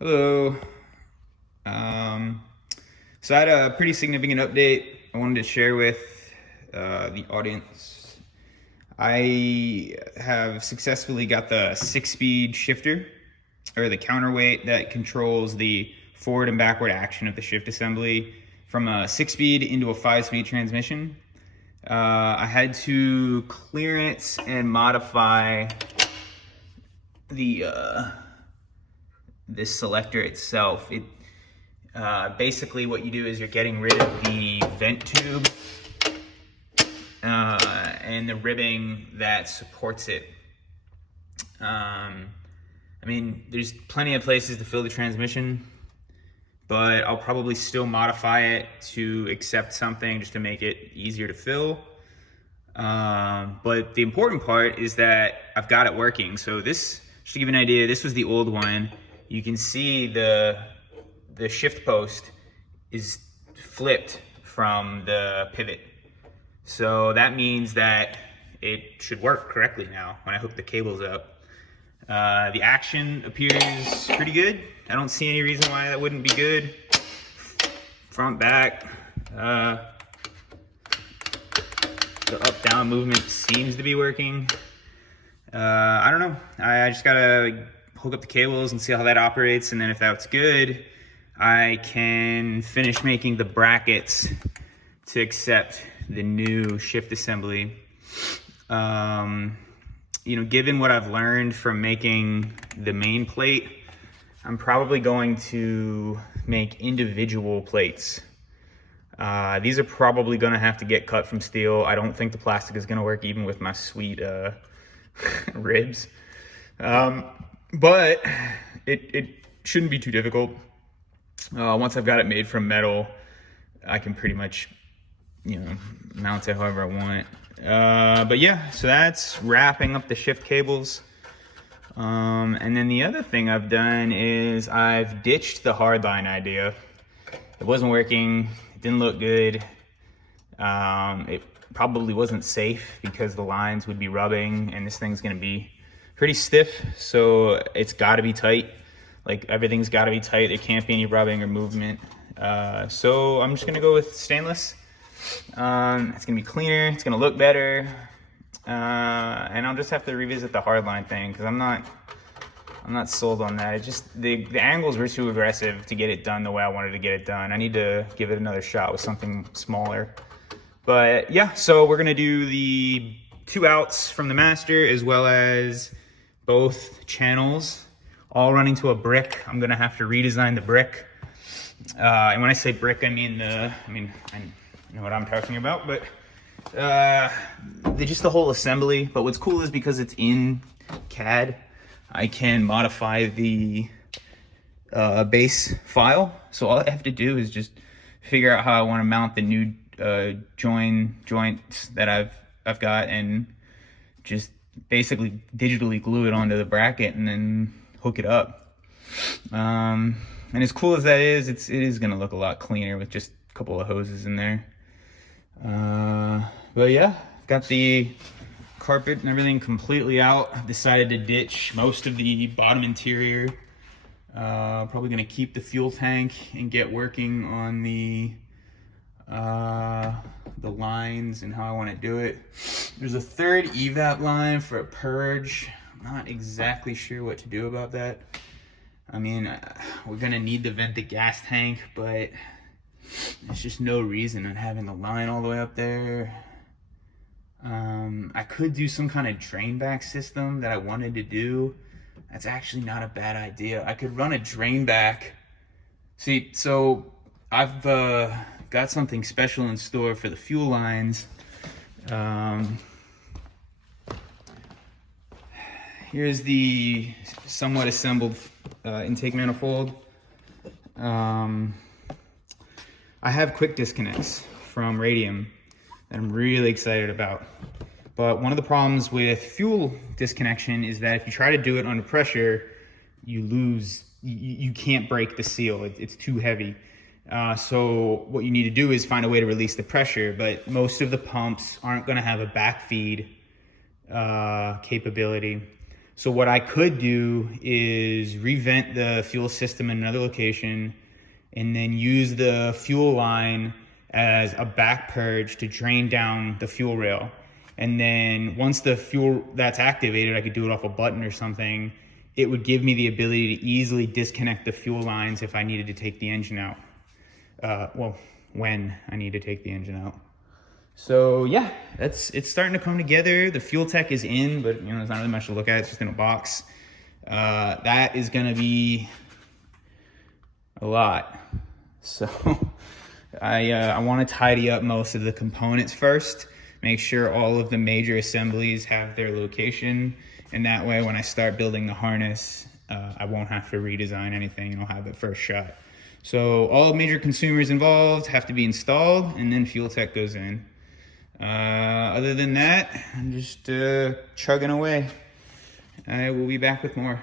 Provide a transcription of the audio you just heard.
Hello. So I had a pretty significant update I wanted to share with the audience. I have successfully got the 6-speed shifter, or the counterweight that controls the forward and backward action of the shift assembly, from a 6-speed into a 5-speed transmission. I had to clearance and modify the this selector itself. Basically what you do is you're getting rid of the vent tube and the ribbing that supports it. I mean, there's plenty of places to fill the transmission, but I'll probably still modify it to accept something just to make it easier to fill. But the important part is that I've got it working. So this, just to give you an idea, this was the old one. You can see the shift post is flipped from the pivot. So that means that it should work correctly now when I hook the cables up. The action appears pretty good. I don't see any reason why that wouldn't be good. Front, back. The up-down movement seems to be working. I don't know. I just gotta hook up the cables and see how that operates, and then if that's good, I can finish making the brackets to accept the new shift assembly. You know, given what I've learned from making the main plate, I'm probably going to make individual plates. These are probably gonna have to get cut from steel. I don't think the plastic is gonna work even with my sweet ribs. But it shouldn't be too difficult. Once I've got it made from metal, I can pretty much, you know, mount it however I want. But yeah, so that's wrapping up the shift cables. And then the other thing I've done is I've ditched the hardline idea. It wasn't working, it didn't look good. It probably wasn't safe because the lines would be rubbing and this thing's gonna be pretty stiff, so it's gotta be tight. Like, everything's gotta be tight. There can't be any rubbing or movement. So I'm just gonna go with stainless. It's gonna be cleaner, it's gonna look better. And I'll just have to revisit the hardline thing because I'm not sold on that. It just, the angles were too aggressive to get it done the way I wanted to get it done. I need to give it another shot with something smaller. But yeah, so we're gonna do the 2 outs from the master as well as both channels all running to a brick. I'm gonna have to redesign the brick. And when I say brick, I mean I know what I'm talking about, but just the whole assembly. But what's cool is because it's in CAD, I can modify the base file. So all I have to do is just figure out how I want to mount the new joints that I've got, and just basically digitally glue it onto the bracket and then hook it up. And as cool as that is, it is gonna look a lot cleaner with just a couple of hoses in there. But yeah, got the carpet and everything completely out. I've decided to ditch most of the bottom interior. Probably gonna keep the fuel tank and get working on the lines and how I want to do it. There's a third evap line for a purge. I'm not exactly sure what to do about that. I mean, we're gonna need to vent the gas tank, but there's just no reason on having the line all the way up there. I could do some kind of drain back system that I wanted to do. That's actually not a bad idea. I could run a drain back. See, so I've got something special in store for the fuel lines. Here's the somewhat assembled intake manifold. I have quick disconnects from Radium that I'm really excited about. But one of the problems with fuel disconnection is that if you try to do it under pressure, you can't break the seal. It's too heavy. So what you need to do is find a way to release the pressure, but most of the pumps aren't going to have a backfeed capability. So what I could do is revent the fuel system in another location and then use the fuel line as a back purge to drain down the fuel rail. And then once the fuel that's activated, I could do it off a button or something. It would give me the ability to easily disconnect the fuel lines if I needed to take the engine out. Well, when I need to take the engine out. So yeah, it's starting to come together. The fuel tech is in, but you know, there's not really much to look at. It's just in a box. That is gonna be a lot. So I want to tidy up most of the components first, make sure all of the major assemblies have their location, and that way when I start building the harness, I won't have to redesign anything and I'll have it first shot. So all major consumers involved have to be installed, and then fuel tech goes in. Other than that, I'm just chugging away. I will be back with more.